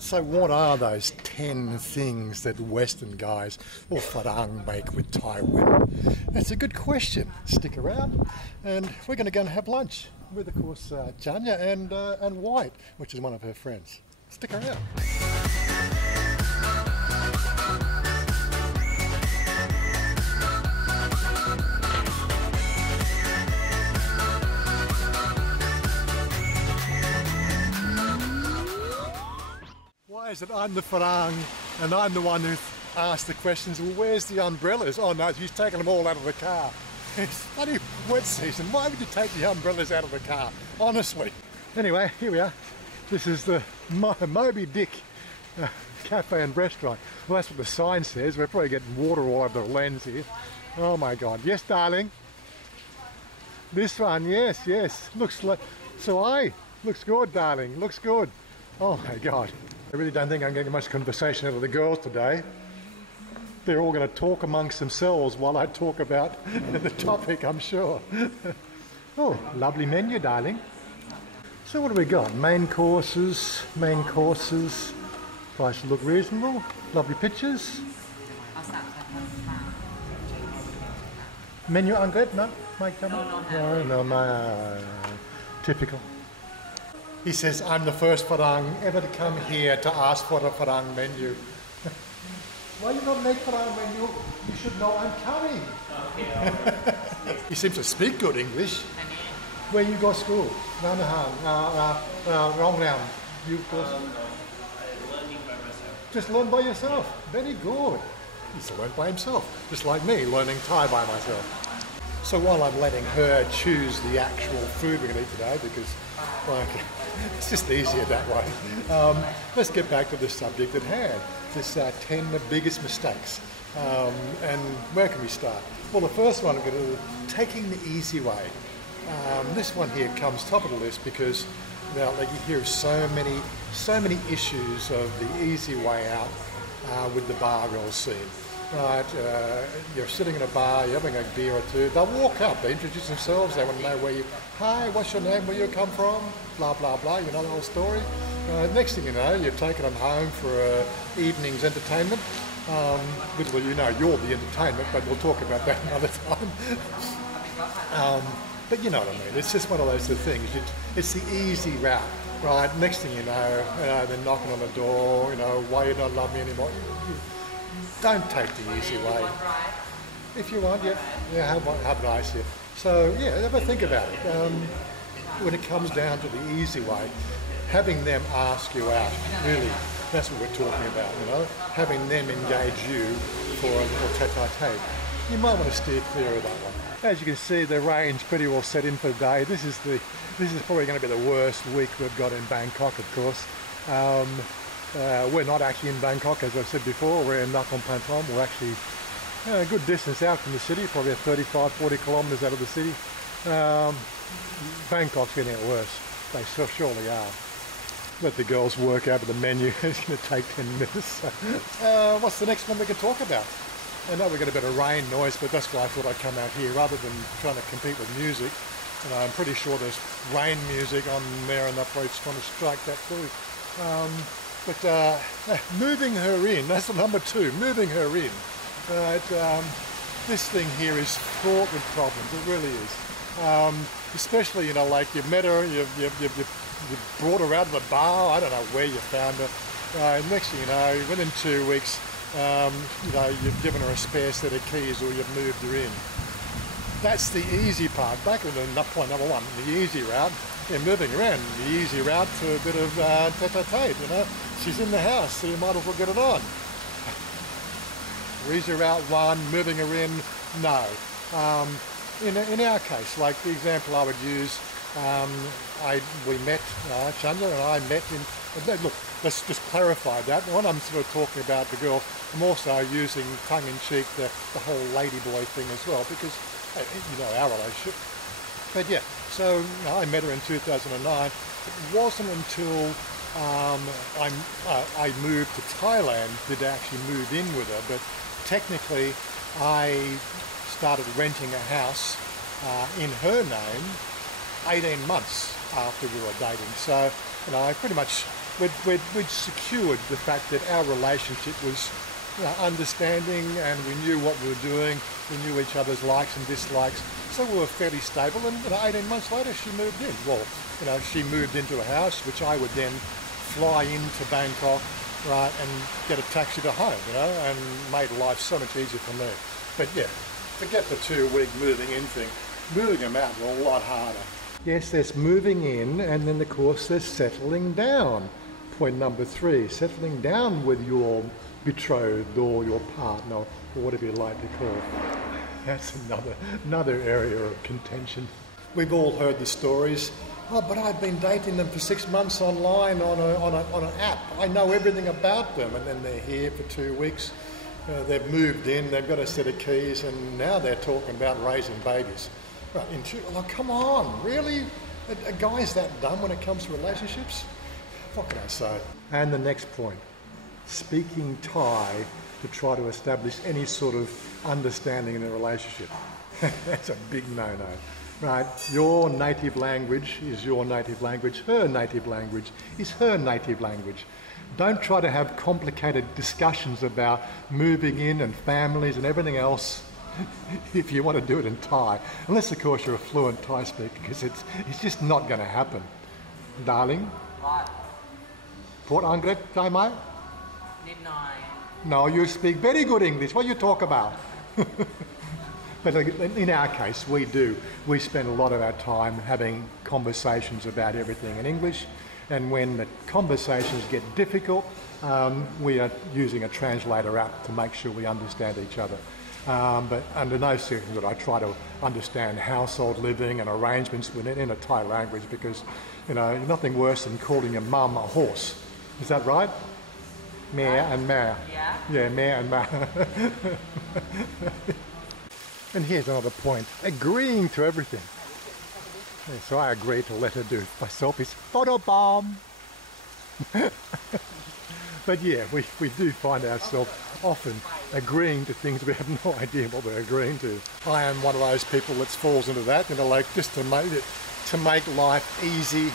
So what are those 10 things that Western guys or farang make with Thai women? That's a good question. Stick around and we're going to go and have lunch with, of course, Chanya and White, which is one of her friends. Stick around. Why is it I'm the farang and I'm the one who asked the questions, well, where's the umbrellas? Oh no, he's taken them all out of the car. It's bloody wet season. Why would you take the umbrellas out of the car? Honestly. Anyway, here we are. This is the Moby Dick cafe and restaurant. Well, that's what the sign says. We're probably getting water all over the lens here. Oh my God. Yes, darling. This one, yes, yes. Looks like, looks good, darling. Looks good. Oh my God. I really don't think I'm getting much conversation out of the girls today. They're all going to talk amongst themselves while I talk about the topic, I'm sure. Oh, lovely menu, darling. So what do we got? Main courses. Prices look reasonable. Lovely pictures. Menu on good? No? No, typical. He says, I'm the first farang ever to come here to ask for a farang menu. Why you not make farang menu? You should know I'm coming. Okay. He seems to speak good English. Where you go to school? Rongnam. You go learning by myself. Just learn by yourself. Very good. He's learned by himself. Just like me, learning Thai by myself. So while I'm letting her choose the actual food we're going to eat today, because it's just easier that way, let's get back to the subject at hand. This 10 biggest mistakes. And where can we start? Well, the first one I'm going to do, taking the easy way. This one here comes top of the list because like you hear so many issues of the easy way out with the bar girl scene. Right, you're sitting in a bar, you're having a beer or two, they'll walk up, they introduce themselves, they want to know hi, what's your name, where you come from, blah, blah, blah, you know the whole story. Next thing you know, you've taken them home for evening's entertainment. Little you know, you're the entertainment, but we'll talk about that another time. But you know what I mean, it's just one of those things, it's the easy route, right? Next thing you know, they're knocking on the door, why you don't love me anymore? Don't take the easy way. If you want, have nice here. So yeah, ever think about it. When it comes down to the easy way, having them ask you out, really, that's what we're talking about, having them engage you for a little tete-a-tete. You might want to steer clear of that one. As you can see, the rain's pretty well set in for the day. This is probably going to be the worst week we've got in Bangkok, of course. We're not actually in Bangkok, as I've said before. We're in Nakhon Pathom. We're actually a good distance out from the city, probably 35-40 kilometres out of the city. Bangkok's getting worse. They surely are. Let the girls work over the menu. It's going to take 10 minutes. What's the next one we can talk about? I know we've got a bit of rain noise, but that's why I thought I'd come out here rather than trying to compete with music. I'm pretty sure there's rain music on there and they're probably trying to strike that too. But moving her in, that's the number 2, moving her in. This thing here is fraught with problems, it really is. Especially, like you've met her, you've brought her out of the bar, I don't know where you found her. Next thing you know, within 2 weeks, you've given her a spare set of keys or you've moved her in. That's the easy part. Back to the point number 1, the easy route. Moving around, the easy route to a bit of tete-a-tete, She's in the house, so you might as well get it on. Easy route 1, moving her in, no. In our case, like the example I would use, we met, Chanya and I met in, look, let's just clarify that. When I'm sort of talking about the girl, I'm also using tongue-in-cheek the whole ladyboy thing as well, because, our relationship. But yeah, so I met her in 2009. It wasn't until I moved to Thailand did I actually move in with her, but technically I started renting a house in her name 18 months after we were dating. So, I pretty much we'd secured the fact that our relationship was understanding, and we knew what we were doing. We knew each other's likes and dislikes, so we were fairly stable. And 18 months later, she moved in. Well, she moved into a house, which I would then fly into Bangkok, right, and get a taxi to home, and made life so much easier for me. But yeah, forget the 2-week moving in thing. Moving them out was a lot harder. Yes, there's moving in, and then of course there's settling down. Point number 3, settling down with your betrothed or your partner, or whatever you like to call it. That's another area of contention. We've all heard the stories. Oh, but I've been dating them for 6 months online on an app. I know everything about them, and then they're here for 2 weeks. They've moved in, they've got a set of keys, and now they're talking about raising babies. Right, come on, really? A guy's that dumb when it comes to relationships? What can I say? And the next point, speaking Thai to try to establish any sort of understanding in a relationship. That's a big no-no. Right, your native language is your native language, her native language is her native language. Don't try to have complicated discussions about moving in and families and everything else if you want to do it in Thai. Unless, of course, you're a fluent Thai speaker, because it's just not going to happen. Darling? What? Port Angret, Thai mai? No, you speak very good English. What you talk about? But in our case, we do. We spend a lot of our time having conversations about everything in English, and when the conversations get difficult, we are using a translator app to make sure we understand each other. But under no circumstances would I try to understand household living and arrangements in a Thai language, because, nothing worse than calling your mum a horse. Is that right? Mare and mare. Yeah. Yeah, mare and mare. And here's another point, agreeing to everything. Yeah, so I agree to let her do myself is photo bomb. But yeah, we do find ourselves often agreeing to things we have no idea what we're agreeing to. I am one of those people that falls into that, just to make life easy,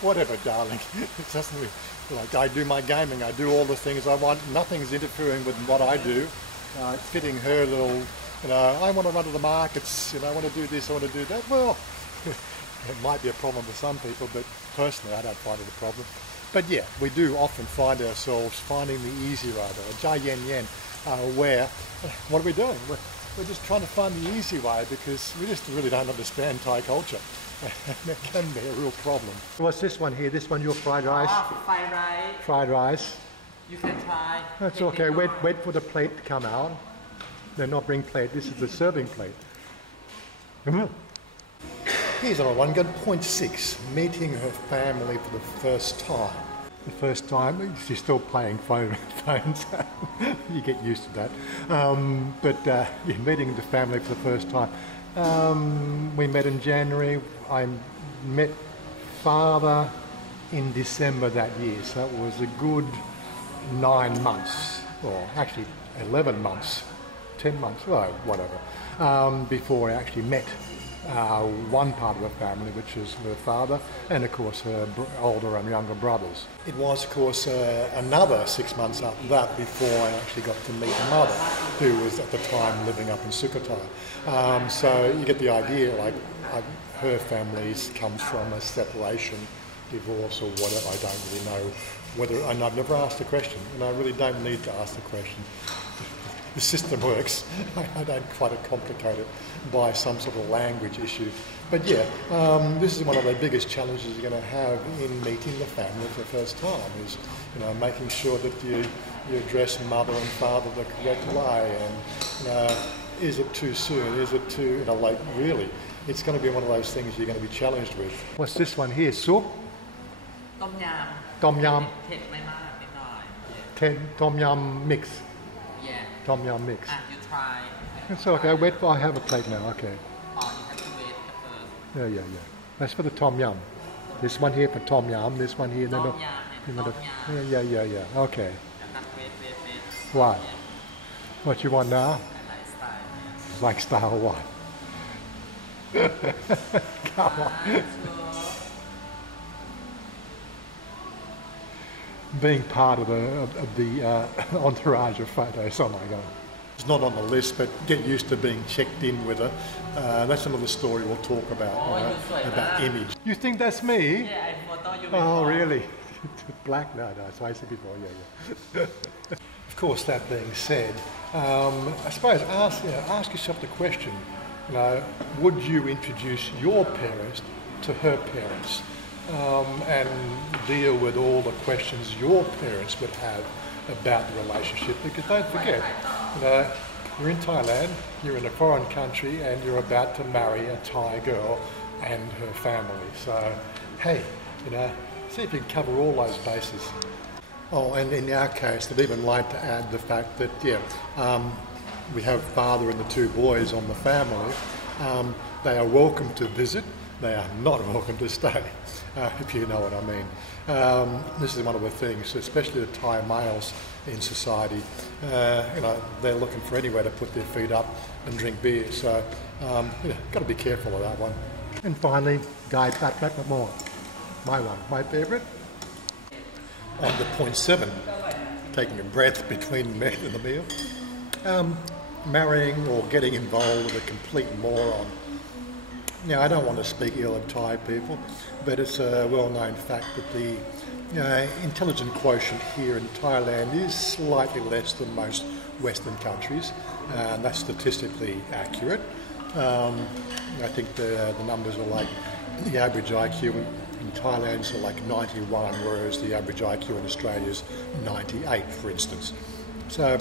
whatever, darling. It doesn't really, I do my gaming, I do all the things I want, nothing's interfering with what I do. Fitting her little, I want to run to the markets, I want to do this, I want to do that. Well, it might be a problem for some people, but personally I don't find it a problem. But yeah, we do often find ourselves finding the easy road, jai yen yen, where, what are we doing? We're just trying to find the easy way, because we just really don't understand Thai culture. And it can be a real problem. What's this one here? This one, your fried rice? Fried rice. Fried rice. You can try. That's okay. Wait for the plate to come out. They're not bring plate. This is the serving plate. Here's another one. Got point 6. Meeting her family for the first time. The first time, she's still playing phones. You get used to that. But meeting the family for the first time. We met in January. I met father in December that year. So it was a good 9 months, or actually 11 months, 10 months, well, whatever, before I actually met one part of the family, which is her father, and of course her older and younger brothers. It was, of course, another 6 months after that before I actually got to meet mother, who was at the time living up in Sukhothai. So you get the idea, her family's comes from a separation, divorce or whatever. I don't really know whether, and I've never asked the question, and I really don't need to ask the question. The system works. I don't quite complicate it by some sort of language issue. But yeah, this is one of the biggest challenges you're going to have in meeting the family for the first time, is making sure that you address mother and father the correct way, and is it too soon? Is it too really? It's going to be one of those things you're going to be challenged with. What's this one here? Soup? Tom yum. Tom yum. เผ็ดไม่มากนิดหน่อย Tom yum mix. Yeah. Tom yum mix. You try. It's okay. I have a plate now. Okay. Oh, you have to wait first. Yeah. That's for the tom yum. This one here for tom yum. This one here. Tom yum. Yeah. Okay. Wait. Why? Yeah. What you want now? I like style. Like style what? Come on. being part of the entourage of photos. Oh my God. It's not on the list, but get used to being checked in with her. That's another story we'll talk about image. You think that's me? Yeah, I photo you Oh, before. really? Black? No, it's I see before, yeah. Of course, that being said, I suppose ask yourself the question, would you introduce your parents to her parents and deal with all the questions your parents would have about the relationship? Because don't forget, you're in Thailand, you're in a foreign country, and you're about to marry a Thai girl and her family. So, hey, see if you can cover all those bases. Oh, and in our case, I'd even like to add the fact that, we have father and the two boys on the family. They are welcome to visit. They are not welcome to stay, if you know what I mean. This is one of the things, especially the Thai males in society. They're looking for anywhere to put their feet up and drink beer. So, got to be careful of that one. And finally, Gai Pat Pat More. My one, my favourite. On to point 7, taking a breath between the meal and the meal. Marrying or getting involved with a complete moron. Now, I don't want to speak ill of Thai people, but it's a well-known fact that the intelligent quotient here in Thailand is slightly less than most Western countries, and that's statistically accurate. I think the numbers are like the average IQ in Thailand is like 91, whereas the average IQ in Australia is 98, for instance. So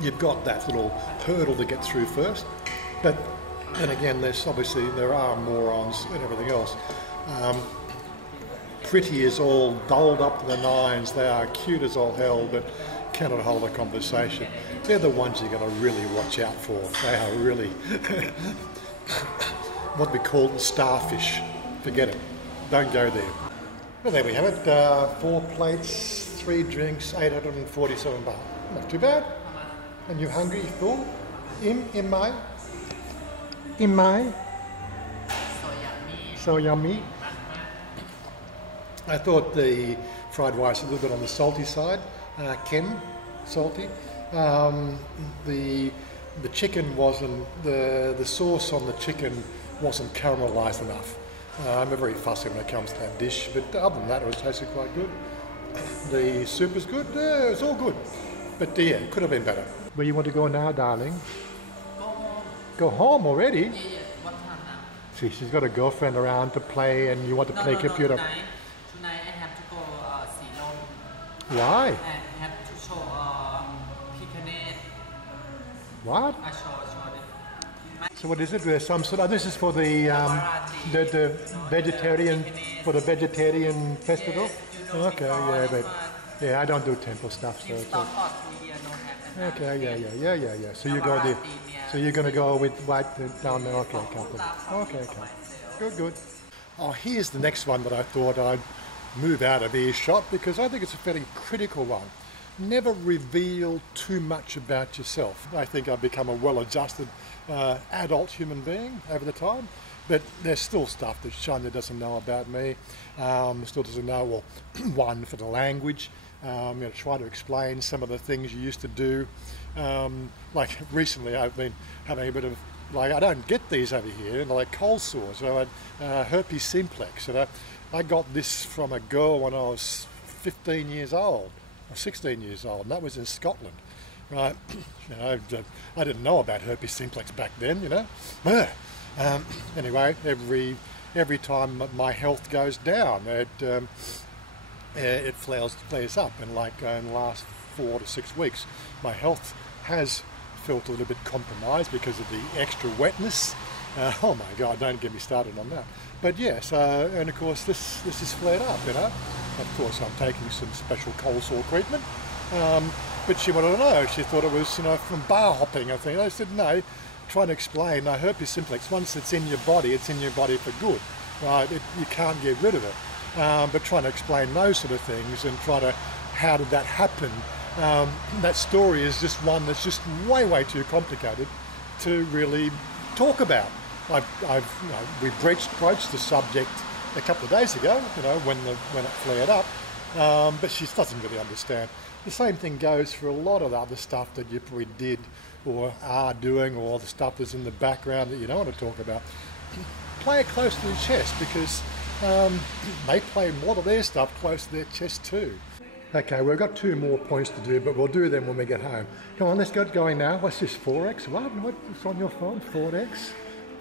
you've got that little hurdle to get through first, but then again, there are morons and everything else. Pretty is all dolled up to the nines. They are cute as all hell, but cannot hold a conversation. They're the ones you've got to really watch out for. They are really what we call starfish. Forget it. Don't go there. Well, there we have it. 4 plates, 3 drinks, 847 baht. Not too bad. And you hungry? Full? In my? In my? So yummy. I thought the fried rice a little bit on the salty side. Ken, salty. The chicken wasn't, the sauce on the chicken wasn't caramelised enough. I'm very fussy when it comes to that dish, but other than that, it was tasted quite good. The soup was good. Yeah, it's all good. But yeah, it could have been better. Where you want to go now, darling? Go home already? Yeah, what time now? See, she's got a girlfriend around to play, and you want to play computer. Tonight I have to go Silom. Why? I have to show Picanic. What? I show it. So what is it? There's some sort of, this is for the vegetarian, for the vegetarian festival? Okay, yeah, but yeah, I don't do temple stuff, so it's okay, yeah. So you go there. So you're going to go with white down there. Okay, couple. Okay. Good. Oh, here's the next one that I thought I'd move out of earshot because I think it's a fairly critical one. Never reveal too much about yourself. I think I've become a well-adjusted adult human being over the time, but there's still stuff that Chanya doesn't know about me. Still doesn't know, well, one, for the language. I'm going to try to explain some of the things you used to do. Like recently I've been having a bit of, like, I don't get these over here, like cold sores. So I had herpes simplex, and I got this from a girl when I was 15 years old, or 16 years old, and that was in Scotland. Right? I didn't know about herpes simplex back then, Anyway, every time my health goes down, it flares up, and like in the last 4 to 6 weeks, my health has felt a little bit compromised because of the extra wetness. Oh my God, don't get me started on that. But yes, and of course this is flared up, Of course I'm taking some special cold sore treatment. But she wanted to know, she thought it was, from bar hopping, I think. I said, no, trying to explain, herpes simplex, once it's in your body for good, right? You can't get rid of it. But trying to explain those sort of things and how did that happen? That story is just one that's just way too complicated to really talk about. We broached the subject a couple of days ago, when it flared up, but she doesn't really understand. The same thing goes for a lot of the other stuff that you probably did or are doing, or the stuff that's in the background that you don't want to talk about. Play it close to your chest, because they play a lot of their stuff close to their chest too. Okay, we've got 2 more points to do, but we'll do them when we get home. Come on, let's get going now. What's this, 4x? What's on your phone? 4x?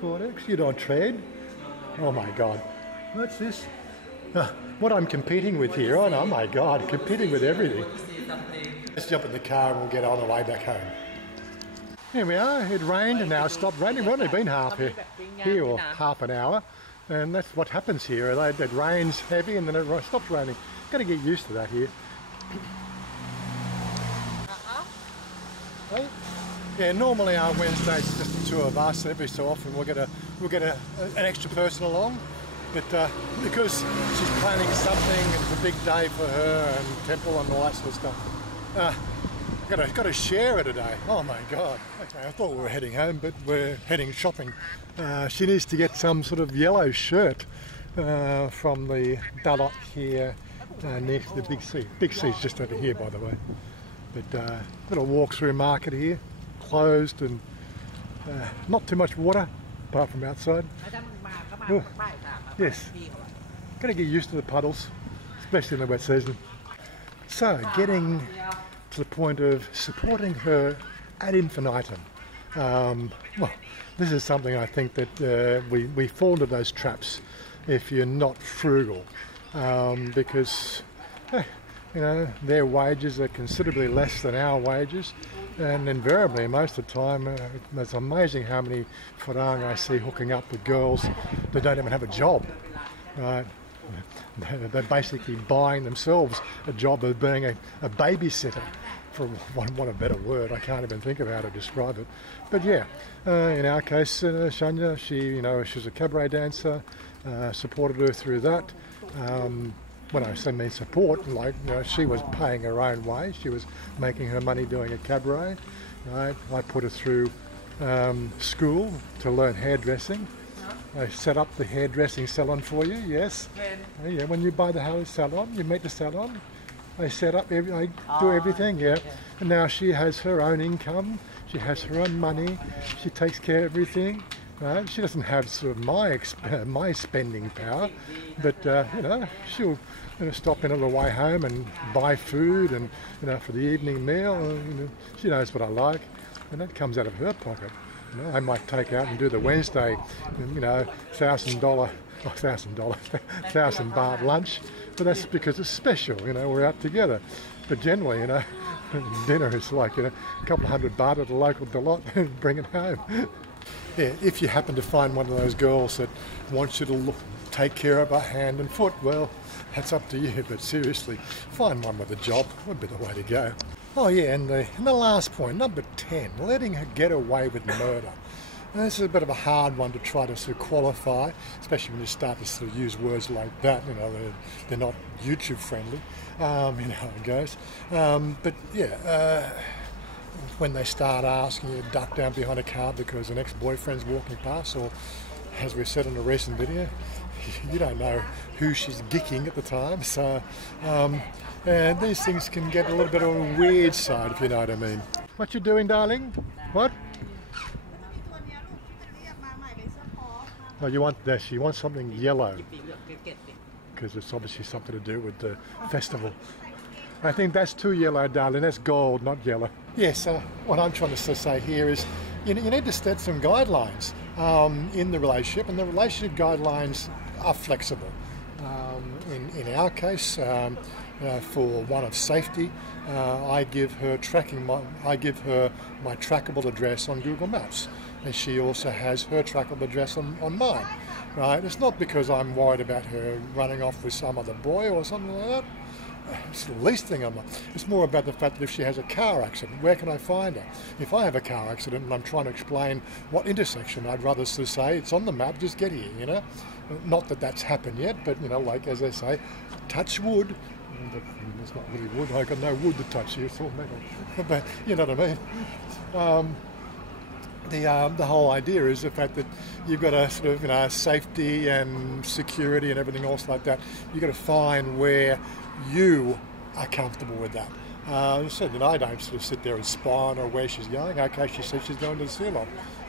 4x? You don't trade? Oh my God. What's this? What I'm competing with here. Oh my God, competing with everything. Let's jump in the car and we'll get on the way back home. Here we are. It rained and now it stopped raining. We've only been here or half an hour. And that's what happens here. It rains heavy and then it stops raining. Got to get used to that here. Yeah, normally our Wednesdays is just the 2 of us. Every so often we'll get an extra person along, but because she's planning something, it's a big day for her and temple and all that sort of stuff. Got to share her today. Oh my God! Okay, I thought we were heading home, but we're heading shopping. She needs to get some sort of yellow shirt from the Dalot here next to the Big C. Big C's just over here, by the way. But little walk-through market here, closed, and not too much water apart from outside. Oh, yes, got to get used to the puddles, especially in the wet season. So, getting to the point of supporting her ad infinitum. Well, this is something I think that we fall into those traps if you're not frugal, because you know, their wages are considerably less than our wages, and invariably most of the time it's amazing how many farang I see hooking up with girls that don't even have a job, right? They're basically buying themselves a job of being a babysitter, for want of a better word. I can't even think of how to describe it. But yeah, in our case, Chanya, she was a cabaret dancer, supported her through that. When I say mean support, like, she was paying her own way. She was making her money doing a cabaret. Right? I put her through school to learn hairdressing. I set up the hairdressing salon for you, yes. Yeah, when you buy the hair salon, you meet the salon. I set up, I do everything, yeah. And now she has her own income. She has her own money. She takes care of everything. Right? She doesn't have sort of my spending power, but she'll stop in on the way home and buy food, and for the evening meal. She knows what I like, and that comes out of her pocket. I might take out and do the Wednesday, $1,000 baht lunch, but that's because it's special. We're out together. But generally, dinner is like a couple of $100 baht at a local Dalot and bring it home. Yeah, if you happen to find one of those girls that wants you to take care of her hand and foot, well, that's up to you. But seriously, find one with a job would be the way to go. Oh yeah, and the last point, number 10, letting her get away with murder. Now, this is a bit of a hard one to try to sort of qualify, especially when you start to sort of use words like that. They're not YouTube friendly. How it goes. But yeah. When they start asking you to duck down behind a car because an ex-boyfriend's walking past, or as we said in a recent video, you don't know who she's gicking at the time. So and these things can get a little bit on a weird side, if you know what I mean. What you doing, darling? What? Oh, you want this? You want something yellow because it's obviously something to do with the festival. I think that's too yellow, darling. That's gold, not yellow. Yes, what I'm trying to say here is you need to set some guidelines in the relationship, and the relationship guidelines are flexible. In our case, for one of safety, I give her my trackable address on Google Maps, and she also has her trackable address on mine. Right? It's not because I'm worried about her running off with some other boy or something like that. It's the least thing I'm not. It's more about the fact that if she has a car accident, where can I find her? If I have a car accident and I'm trying to explain what intersection, I'd rather say it's on the map, just get here, Not that that's happened yet, but, like as they say, touch wood. It's not really wood. I've got no wood to touch here, it's all metal. But you know what I mean? The whole idea is the fact that you've got a sort of safety and security and everything else like that. You've got to find where you are comfortable with that. I said, I don't sort of sit there and spy on her where she's going. Okay, she said she's going to Ceylon.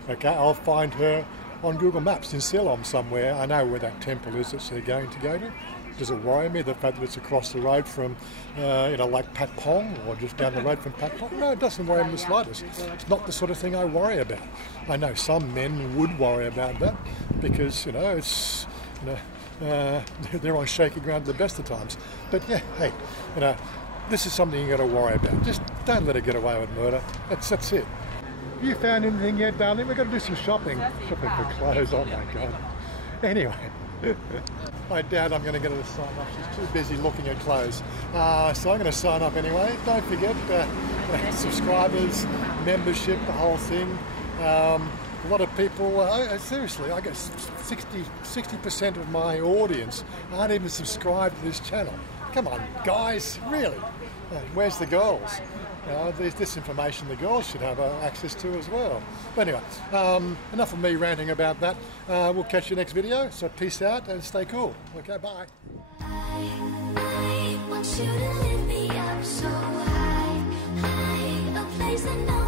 Okay, I'll find her on Google Maps in Ceylon somewhere. I know where that temple is that they're going to go to. Does it worry me, the fact that it's across the road from, like Pat Pong, or just down the road from Pat Pong? No, it doesn't worry me the slightest. It's not the sort of thing I worry about. I know some men would worry about that because, it's, they're on shaky ground at the best of times. But yeah, hey, this is something you got to worry about. Just don't let her get away with murder. That's it. Have you found anything yet, darling? We've got to do some shopping. Shopping for clothes. Oh my God. Anyway. I doubt I'm going to get her to sign up. She's too busy looking at clothes. So I'm going to sign up anyway. Don't forget, subscribers, membership, the whole thing. A lot of people, seriously, I guess 60% of my audience aren't even subscribed to this channel. Come on, guys, really? Where's the girls? There's this information the girls should have access to as well. But anyway, enough of me ranting about that. We'll catch you next video. So peace out and stay cool. Okay, bye. I want you to lift me up so high, a place that no